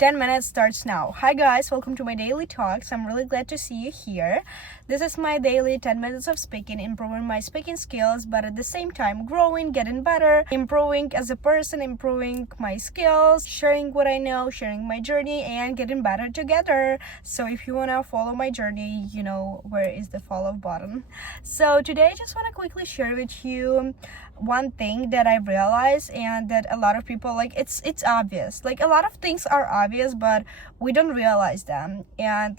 10 minutes starts now. Hi guys, welcome to my daily talks. I'm really glad to see you here. This is my daily 10 minutes of speaking, improving my speaking skills, but at the same time growing, getting better, improving as a person, improving my skills, sharing what I know, sharing my journey, and getting better together. So if you want to follow my journey, you know where is the follow button. So today I just want to quickly share with you one thing that I realized, and that a lot of people, like, it's obvious. Like, a lot of things are obvious, but we don't realize them, and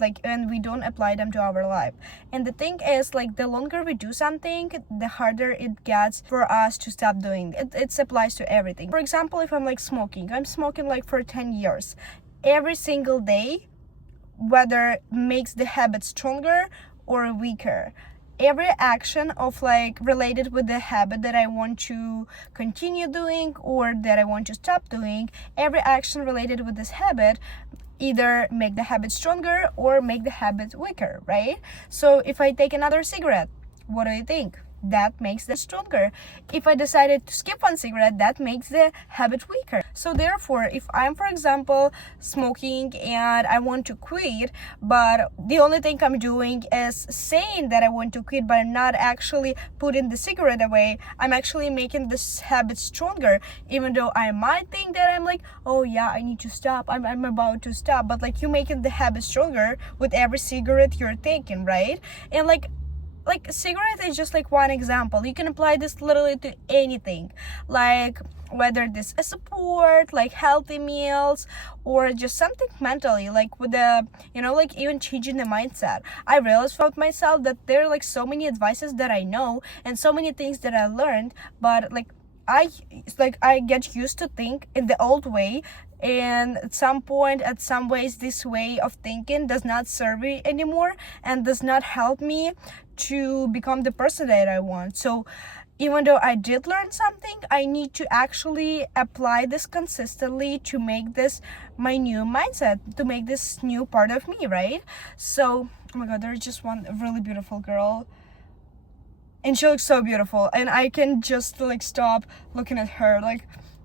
we don't apply them to our life. And the thing is, like, the longer we do something, the harder it gets for us to stop doing it. It applies to everything. For example, if I'm I'm smoking like for 10 years. Every single day, whether makes the habit stronger or weaker. Every action of related with the habit that I want to continue doing or that I want to stop doing, every action related with this habit either make the habit stronger or make the habit weaker, right? So if I take another cigarette, what do you think? That makes it stronger. If I decided to skip one cigarette, that makes the habit weaker. So therefore, if I'm, for example, smoking and I want to quit, but the only thing I'm doing is saying that I want to quit, but I'm not actually putting the cigarette away, I'm actually making this habit stronger. Even though I might think that I'm like, oh yeah, I need to stop, I'm about to stop, but you're making the habit stronger with every cigarette you're taking, right? And cigarette is just one example. You can apply this literally to anything, whether this is support, healthy meals, or just something mentally, with the even changing the mindset. I realized about myself that there are so many advices that I know and so many things that I learned, but I get used to think in the old way, and at some ways this way of thinking does not serve me anymore and does not help me to become the person that I want. So even though I did learn something, I need to actually apply this consistently to make this my new mindset, to make this new part of me, right? So, oh my god, there's just one really beautiful girl, and she looks so beautiful, and I can just stop looking at her.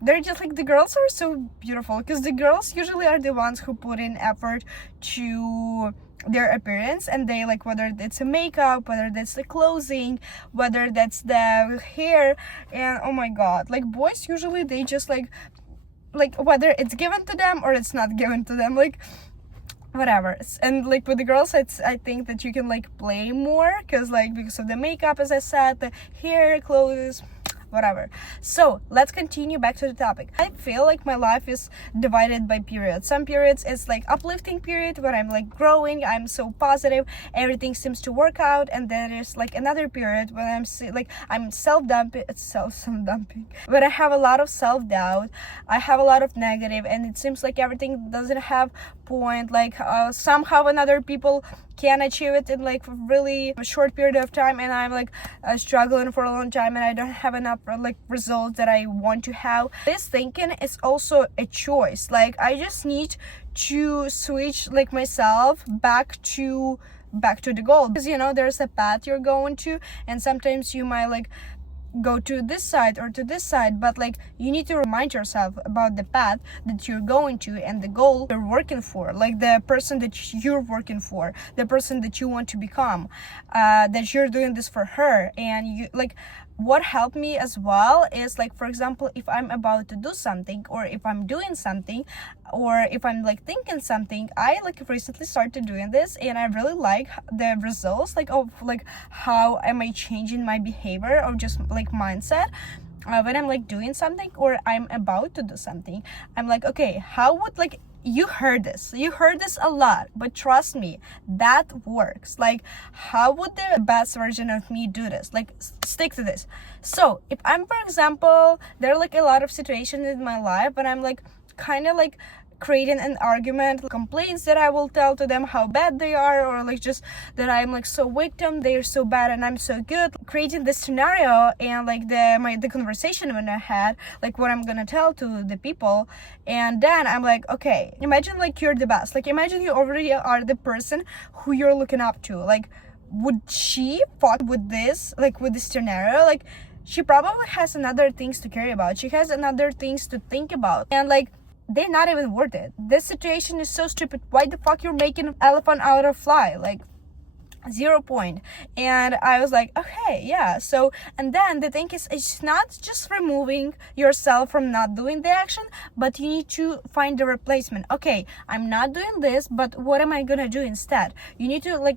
They're just the girls are so beautiful, because the girls usually are the ones who put in effort to their appearance, and they whether it's a makeup, whether that's the clothing, whether that's the hair. And oh my god, boys usually they just whether it's given to them or it's not given to them, whatever. And with the girls, I think that you can play more, because of the makeup, as I said, the hair, clothes, whatever. So let's continue back to the topic. I feel my life is divided by periods. Some periods it's uplifting period where I'm growing, I'm so positive, everything seems to work out, and then there's another period when I'm self-dumping, when I have a lot of self-doubt, I have a lot of negative, and it seems everything doesn't have point. Somehow another people can achieve it in really a short period of time, and I'm struggling for a long time, and I don't have enough results that I want to have. This thinking is also a choice. I just need to switch myself back to the goal, because there's a path you're going to, and sometimes you might go to this side or to this side, but you need to remind yourself about the path that you're going to and the goal you're working for, the person that you're working for, the person that you want to become, that you're doing this for her. And you what helped me as well is for example, if I'm about to do something, or if I'm doing something, or if I'm thinking something, I recently started doing this, and I really like the results of how am I changing my behavior or just mindset. When I'm doing something or I'm about to do something, I'm okay, how would you heard this a lot, but trust me, that works. How would the best version of me do this? Stick to this. So if I'm, for example, there are a lot of situations in my life, but I'm kind of creating an argument, complaints that I will tell to them how bad they are, or just that I'm so victim, they're so bad and I'm so good, creating this scenario, and the conversation when I had, what I'm gonna tell to the people. And then I'm okay, imagine you're the best, imagine you already are the person who you're looking up to. Would she fuck with this, with this scenario? She probably has another things to care about, she has another things to think about, and they're not even worth it. This situation is so stupid. Why the fuck you're making an elephant out of fly? Like, 0 point. And I was like, okay, yeah. So, and then the thing is, it's not just removing yourself from not doing the action, but you need to find the replacement. Okay, I'm not doing this, but what am I gonna do instead? You need to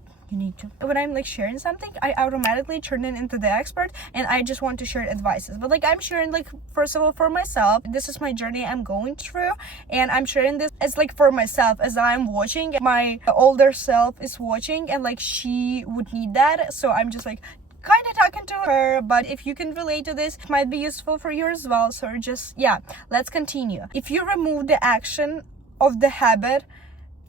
when I'm like sharing something, I automatically turn it into the expert, and I just want to share advices. But like, I'm sharing, like, first of all, for myself. This is my journey I'm going through, and I'm sharing this as like for myself, as I'm watching. My older self is watching, and like she would need that, so I'm just like kind of talking to her. But if you can relate to this, it might be useful for you as well. So just, yeah, let's continue. If you remove the action of the habit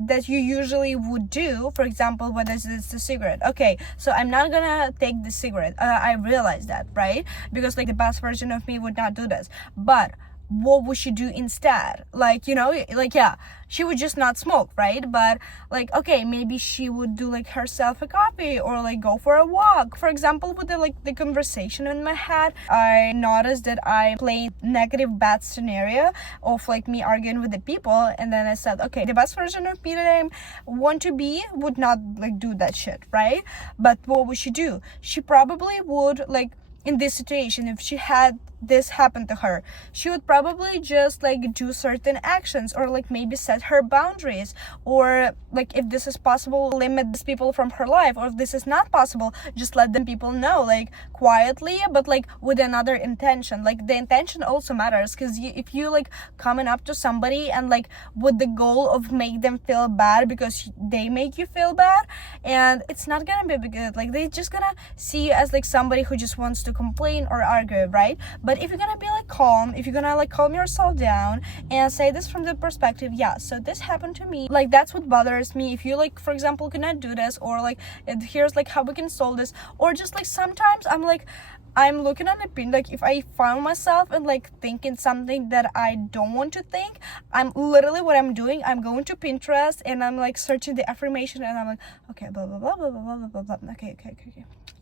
that you usually would do, for example, whether it's the cigarette. Okay, so I'm not gonna take the cigarette. I realize that, right? Because like the best version of me would not do this. But what would she do instead? Like, you know, like, yeah, she would just not smoke, right? But like, okay, maybe she would do like herself a coffee, or like go for a walk. For example, with the conversation in my head, I noticed that I played negative bad scenario of like me arguing with the people, and then I said, okay, the best version of me that I want to be would not like do that shit, right? But what would she do? She probably would, like, in this situation, if she had this happen to her, she would probably just like do certain actions, or like maybe set her boundaries, or like, if this is possible, limit these people from her life, or if this is not possible, just let them people know, like quietly, but like with another intention. Like the intention also matters, because if you like coming up to somebody and like with the goal of make them feel bad because they make you feel bad, and it's not gonna be good. Like they just gonna see you as like somebody who just wants to complain or argue, right? But if you're gonna be like calm, if you're gonna like calm yourself down and say this from the perspective, yeah, so this happened to me, like that's what bothers me. If you like, for example, cannot do this, or like here's like how we can solve this, or just like sometimes I'm looking at a pin, like if I found myself and like thinking something that I don't want to think, I'm literally, what I'm doing, I'm going to Pinterest and I'm like searching the affirmation, and I'm like, okay, blah blah blah blah blah blah blah blah. Okay.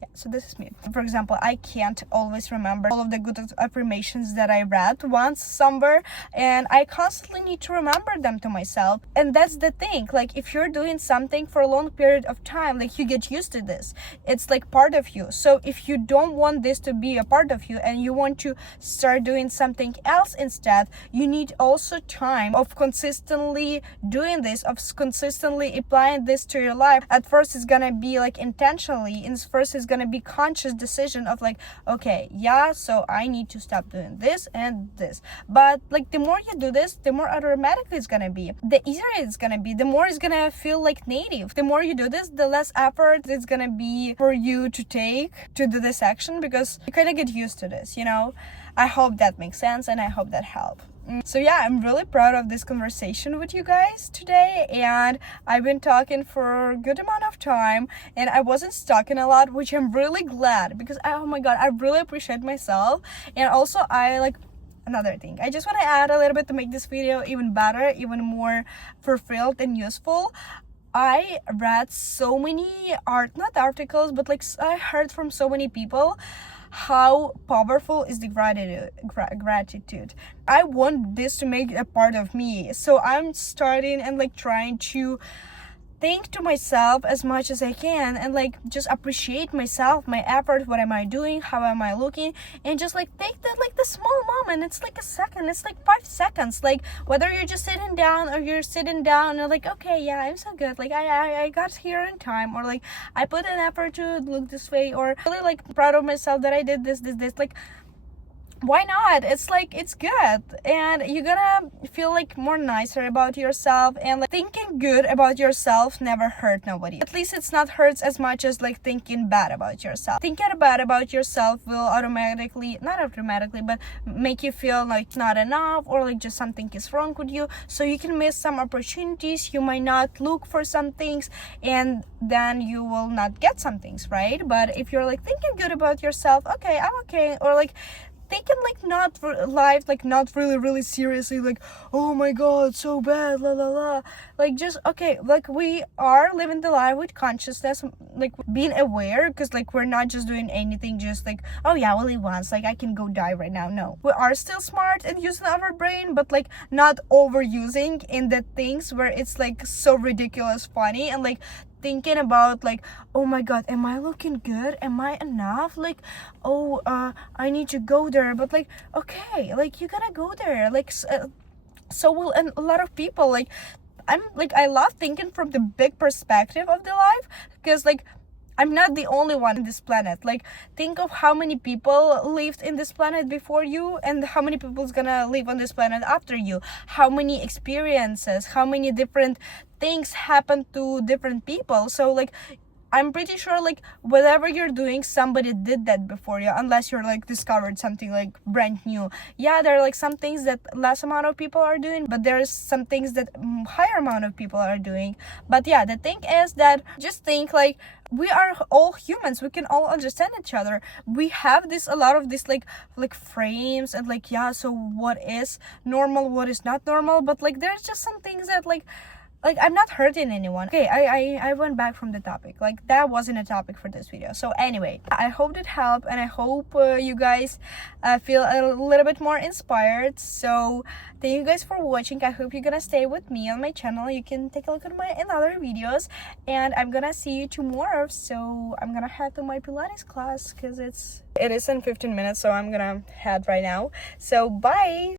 Yeah, so this is me. For example, I can't always remember all of the good affirmations that I read once somewhere, and I constantly need to remember them to myself. And that's the thing, like if you're doing something for a long period of time, like you get used to this, it's like part of you. So if you don't want this to be a part of you and you want to start doing something else instead, you need also time of consistently doing this, of consistently applying this to your life. At first it's gonna be like intentionally, and first it's gonna be conscious decision of like, okay, yeah, so I need to stop doing this and this. But like the more you do this, the more automatically it's gonna be, the easier it's gonna be, the more it's gonna feel like native. The more you do this, the less effort it's gonna be for you to take to do this action, because you kind of get used to this, you know. I hope that makes sense, and I hope that helped. So yeah, I'm really proud of this conversation with you guys today, and I've been talking for a good amount of time, and I wasn't talking a lot, which I'm really glad, because oh my god, I really appreciate myself. And also I like, another thing, I just want to add a little bit to make this video even better, even more fulfilled and useful. I read so many not articles, but like I heard from so many people how powerful is the gratitude. I want this to make a part of me, so I'm starting and like trying to think to myself as much as I can, and like just appreciate myself, my effort, what am I doing, how am I looking, and just like take that, like the small moment, it's like a second, it's like 5 seconds, like whether you're just sitting down or you're sitting down and you're like, okay, yeah, I'm so good, like I got here in time, or like I put an effort to look this way, or really like proud of myself that I did this, like why not? It's like, it's good, and you're gonna feel like more nicer about yourself, and like thinking good about yourself never hurt nobody. At least it's not hurts as much as like thinking bad about yourself. Thinking bad about yourself will not automatically, but make you feel like not enough, or like just something is wrong with you, so you can miss some opportunities, you might not look for some things, and then you will not get some things, right? But if you're like thinking good about yourself, okay, I'm okay, or like taken like not life like not really seriously, like, oh my god, so bad, la la la. Like, just okay, like, we are living the life with consciousness, like being aware, because like we're not just doing anything just like, oh yeah, we'll live once, like I can go die right now. No, we are still smart and using our brain, but like not overusing in the things where it's like so ridiculous funny, and like thinking about like, oh my god, am I looking good, am I enough, like, oh I need to go there. But like, okay, like you gotta go there, like so will and a lot of people. Like, I'm like, I love thinking from the big perspective of the life, because like I'm not the only one in this planet. Like, think of how many people lived in this planet before you, and how many people's gonna live on this planet after you. How many experiences, how many different things happen to different people. So like, I'm pretty sure like whatever you're doing, somebody did that before you, unless you're like discovered something like brand new. Yeah, there are like some things that less amount of people are doing, but there's some things that higher amount of people are doing. But yeah, the thing is that just think like, we are all humans, we can all understand each other. We have this a lot of this like frames, and like, yeah, so what is normal, what is not normal. But like, there's just some things that like I'm not hurting anyone. Okay, I went back from the topic. Like, that wasn't a topic for this video. So anyway, I hope it helped, and I hope you guys feel a little bit more inspired. So thank you guys for watching. I hope you're gonna stay with me on my channel. You can take a look at my other videos, and I'm gonna see you tomorrow. So I'm gonna head to my Pilates class, because it is in 15 minutes, so I'm gonna head right now. So bye.